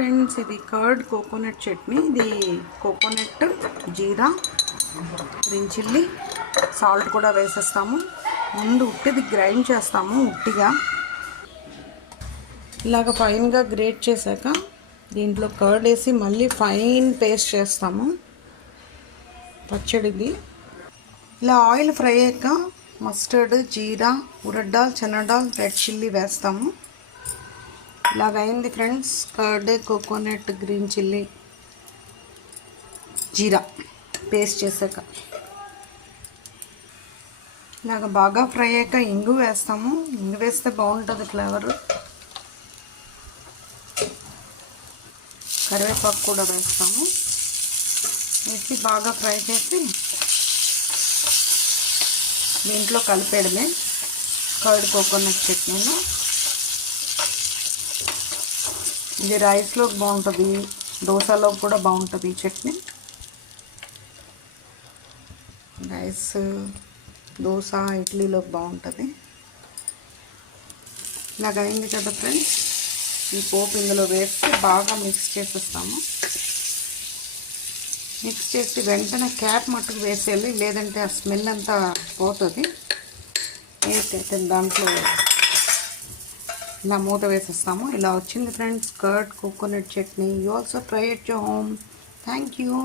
Friends, ఇది curd coconut chutney. ఇది coconut, జీరా, green chilli, salt కూడా వేసేస్తాము. ముందు ఉట్టిది గ్రైండ్ చేస్తాము. ఉట్టిగా ఇలాగ ఫైన్గా గ్రేట్ చేశాక దీంట్లో కర్డ్ వేసి మళ్ళీ ఫైన్ పేస్ట్ చేస్తాము పచ్చడిది. ఇలా ఆయిల్ ఫ్రై అయ్యాక mustard, jeera, urad dal, chana dal, red chilli వేస్తాము. ఇలాగైంది friends curd, coconut, green chilli, jeera paste చేశాక. ఇలాగ బాగా ఫ్రై అయ్యాక ఇంగు వేస్తాము. ఇంగు వేస్తే బాగుంటుంది ఫ్లేవర్. కరివేపాకు కూడా వేస్తాము. వేసి బాగా ఫ్రై చేసి దీంట్లో కలిపేయడమే కర్డ్ కోకోనట్ చట్నీలో. ఇది రైస్లోకి బాగుంటుంది, దోశలోకి కూడా బాగుంటుంది ఈ చట్నీ. రైస్, దోశ, ఇడ్లీలోకి బాగుంటుంది. ఇలాగ అయింది కదా ఫ్రెండ్స్. ఈ పోపు ఇందులో వేస్తే బాగా మిక్స్ చేసేస్తాము. మిక్స్ చేసి వెంటనే క్యాప్ మట్టుకు వేసేయాలి, లేదంటే ఆ స్మెల్ అంతా పోతుంది. అయితే దాంట్లో ఇలా మూత వేసేస్తాము. ఇలా వచ్చింది friends curd coconut chutney. You also try it your home. Thank you.